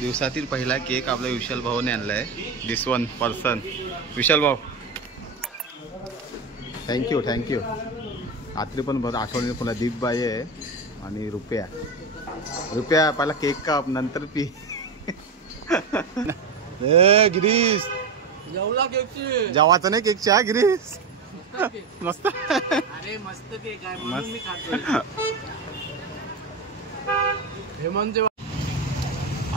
दिवसातील पहिला केक आपला विशाल भाऊने आणलाय. दिस वन पर्सन विशाल भाऊ, थँक्यू थँक्यू. रात्री पण बरं आठवणी. पुन्हा दीपबाई आहे आणि रुपया. रुपया पहिला केक काप नंतर पी. गिरीश जेवला केकची. जेवायचं नाही केकची हा गिरीश. मस्त. अरे मस्त केक आहे म्हणून मी खातोय. हेमंत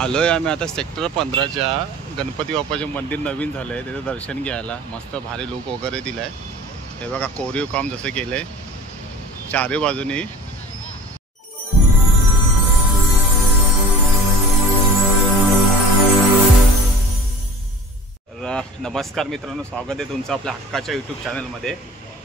आलोय आम्ही आता सेक्टर 15च्या गणपती बाप्पाचे मंदिर नवीन झालंय, त्याचं दर्शन घ्यायला. मस्त भारी लुक वगैरे दिलाय. हे बघा कोरीव काम जसं केलंय चारही बाजूनी. नमस्कार मित्रांनो, स्वागत आहे तुमचं आपल्या हक्काच्या यूट्यूब चॅनलमध्ये.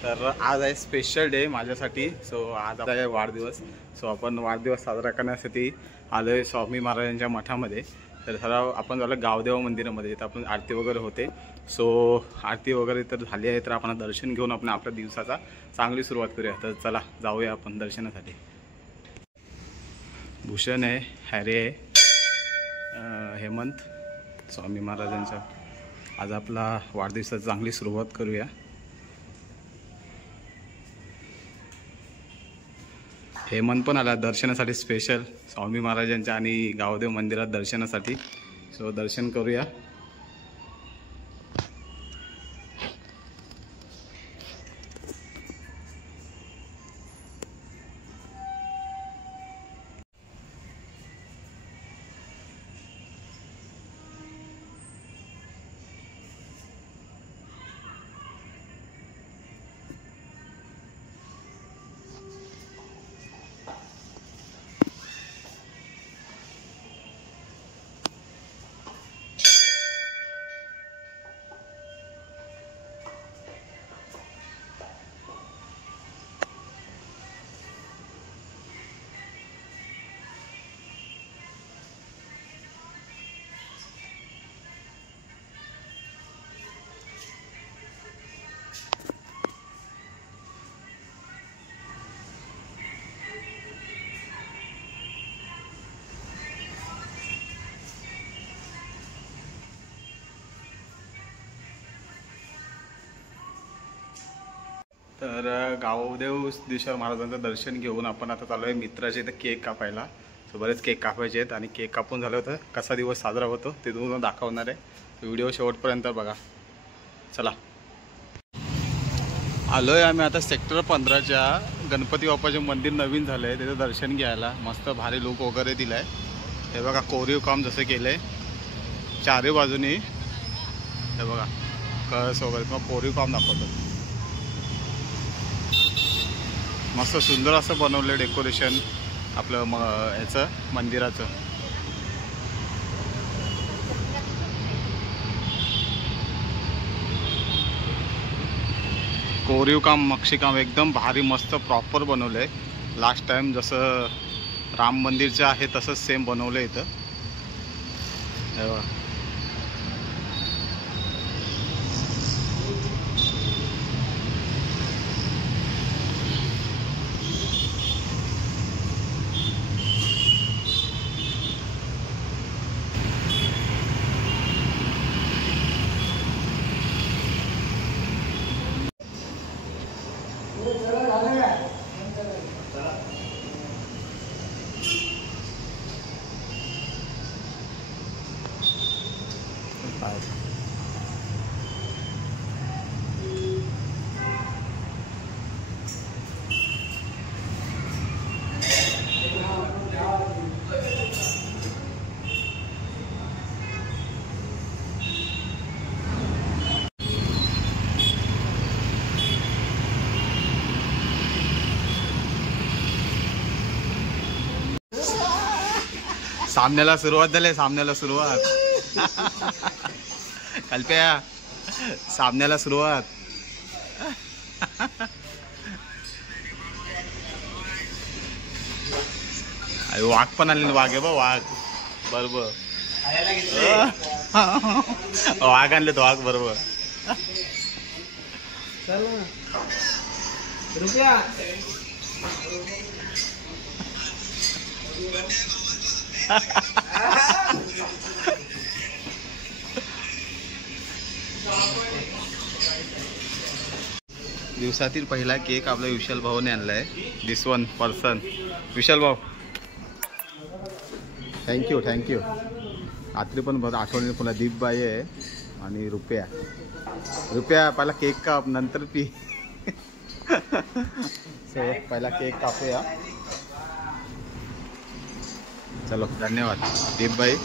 तर आज आहे स्पेशल डे माझ्यासाठी. सो आज आहे वाढदिवस. सो आपण वाढदिवस साजरा करण्यासाठी आलो आहे स्वामी महाराजांच्या मठामध्ये. तर सर्व आपण झालं गावदेव मंदिरामध्ये, तर आपण आरती वगैरे होते. सो आरती वगैरे तर झाली आहे, तर आपण दर्शन घेऊन आपण आपल्या दिवसाचा चांगली सुरुवात करूया. तर चला जाऊया आपण दर्शनासाठी. भूषण आहे, हॅरी आहे, हेमंत. स्वामी महाराजांचा आज आपला वाढदिवसाची चांगली सुरुवात करूया. हेमंत पण आला दर्शनासाठी स्पेशल स्वामी महाराजांच्या आणि गावदेव मंदिरात दर्शनासाठी. सो दर्शन करूया. तर गावदेव सिद्धेश्वर महाराजांचं दर्शन घेऊन आपण आता चालू आहे मित्राचे इथं केक कापायला. सो बरेच केक कापायचे आहेत आणि केक कापून झालं होतं. कसा दिवस साजरा होतो ते तुम्हाला दाखवणार आहे. व्हिडिओ शेवटपर्यंत बघा. चला आलोय आम्ही आता सेक्टर 15च्या गणपती बाप्पाचे मंदिर नवीन झालं आहे, त्याचं दर्शन घ्यायला. मस्त भारी लुक वगैरे दिलाय. हे बघा कोरीव काम जसं केलंय चारही बाजूनी. हे बघा कळस वगैरे किंवा कोरीव काम दाखवतात. मस्त सुंदर असं बनवलं डेकोरेशन आपलं याचं मंदिराचं. कोरीव काम नक्षीकाम एकदम भारी मस्त प्रॉपर बनवलं आहे. लास्ट टाइम जसं राम मंदिरचं आहे तसंच सेम बनवलं आहे इथं. सामन्याला सुरुवात झाली. सामन्याला सुरुवात. कल्प्या सामन्याला सुरुवात. वाघ पण आले. वाघ आहे बा वाघ. बरोबर वाघ आणले तो वाघ. बरोबर. दिवसातील पहिला केक आपल्या विशाल भाऊने आणलाय. दिस वन पर्सन विशाल भाऊ, थँक्यू थँक्यू. रात्री पण बरं आठवणी पुन्हा दीपबाई आहे आणि रुपया. रुपया पहिला केक काप नंतर पी. सो पहिला केक कापूया. चलो धन्यवाद दीपबाई.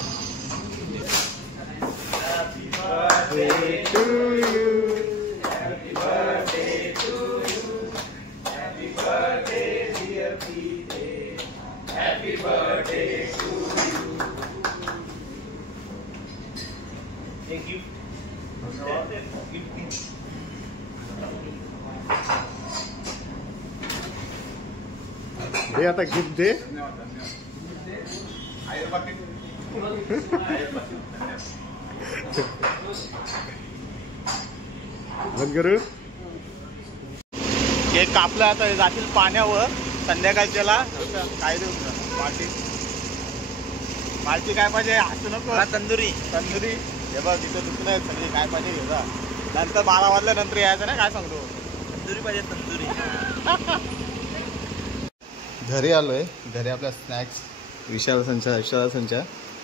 दे आता गिफ्ट दे. बंद करू. केक कापला आता जातील पाण्यावर संध्याकाळच्याला. काय देऊ पार्टी? पार्टी काय पाहिजे? असं नको. तंदुरी तंदुरी. हे बघ तिथं दुसरं आहे सगळी. काय पाहिजे घेऊया. नंतर 12 वाजल्यानंतर यायचं नाही. काय सांगतो? तंदुरी पाहिजे तंदुरी. घरी आलोय. घरी आपल्या स्नॅक्स विशाल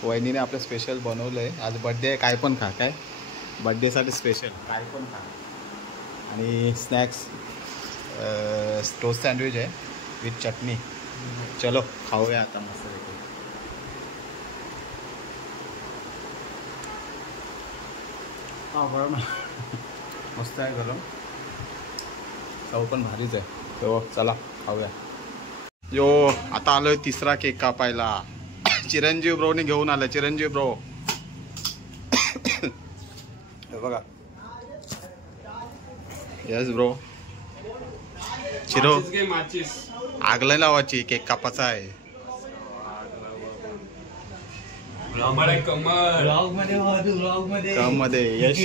वहिनीने आपलं स्पेशल बनवलंय. आज बड्डे आहे. काय पण खा. काय बड्डेसाठी स्पेशल काय पण खा. आणि स्नॅक्स टोस्ट सँडविच आहे विथ चटणी. चलो खाऊया आता मस्त पैकी. गरम मस्त आहे गरम. चव पण भारीच आहे. तो चला खाऊया. यो आता आलोय तिसरा केक कापायला. चिरंजीव ब्रोने घेऊन आलाय. चिरंजीव ब्रो हे बघा. Yes bro. चिरो आगला लावायची. केक कापाचा आहे. कम मध्ये यश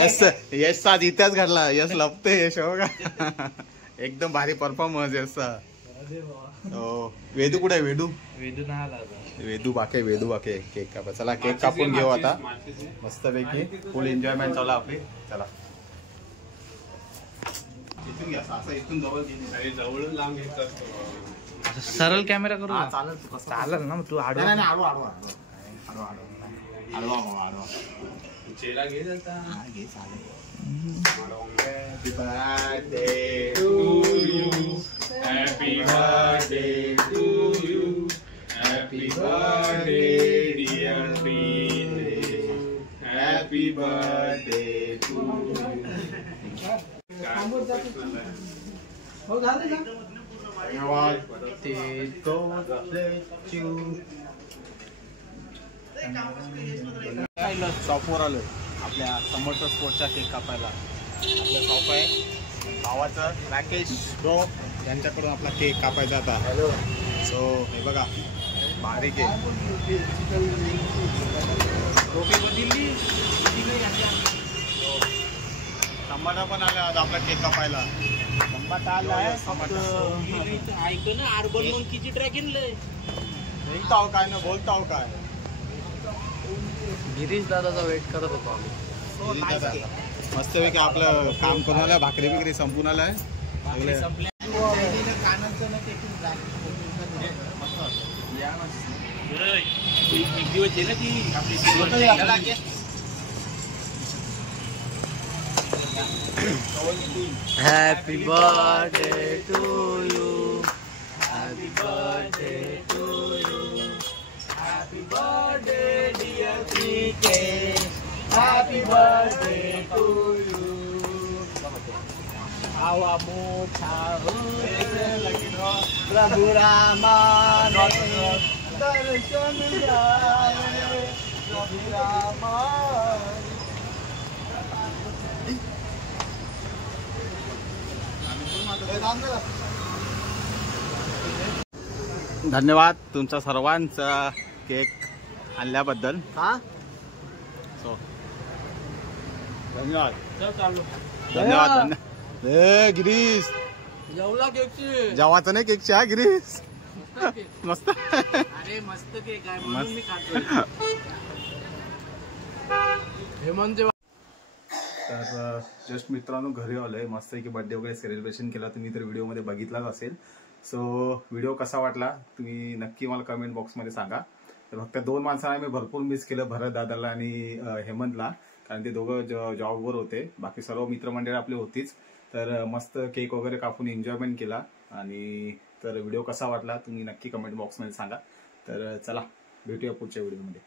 यश यशचा आज इतिहास घडला. यश लपते. यश बघा एकदम भारी परफॉर्मन्स यशचा. हो. वेदू कुठे आहे? वेदू बाके केक कापा. चला केक कापून घेऊ आता मस्तपैकी. फुल एन्जॉयमेंट चालू आपली. चला इथून घ्या. असं इथून जवळ लांब घ्यायचं. सरळ कॅमेरा करू. चालेल ना. तू आडवा चेहरा घे. घे चालेल. Happy birthday to you. Happy birthday to you. Happy birthday dear Pete. Happy birthday to you. शॉपवर आलोय आपल्या समोरच्या स्पोर्टचा केक कापायला. आपलं शॉप आहे भावाचं राकेश ब्रो यांच्याकडून आपला केक कापायचा आता. सो हे बघा बारीक आहे. टमाटा पण आला आज आपला केक कापायला. टमाटा आलाय. ऐक ना. अर्बन मंकीची ट्रॅक आणलंय. बोलताव काय ना बोलताव काय. गिरीश दादाचा वेट करत होतो आम्ही. मस्तपैकी आपलं काम करून आलं. भाकरी बिकरी संपून आलाय. एक दिवस ना ती Happy birthday to you. Happy birthday to you. Happy birthday dear Pete. Happy birthday to you. Awa mocha Prabhu Rama darshan jaaye. Prabhu Rama. धन्यवाद तुमचा सर्वांचा केक आणल्याबद्दल. सो धन्यवाद. धन्यवाद. गिरीश जेवला केकची. जेवाचं नाही केकची. हा गिरीश मस्त. अरे मस्त केक आहे म्हणून मी खातोय. हेमंत तर जस्ट मित्रांनो घरी आलो आहे, मस्त की बड्डे वगैरे सेलिब्रेशन केला, तुम्ही तर व्हिडिओमध्ये बघितलाच असेल. सो व्हिडिओ कसा वाटला तुम्ही नक्की मला कमेंट बॉक्समध्ये सांगा. तर फक्त 2 माणसांना मी भरपूर मिस केलं, भरत दादाला आणि हेमंतला, कारण ते दोघं जॉबवर होते. बाकी सर्व मित्रमंडळी आपली होतीच. तर मस्त केक वगैरे कापून एन्जॉयमेंट केला. आणि तर व्हिडिओ कसा वाटला तुम्ही नक्की कमेंट बॉक्समध्ये सांगा. तर चला भेटूया पुढच्या व्हिडिओमध्ये.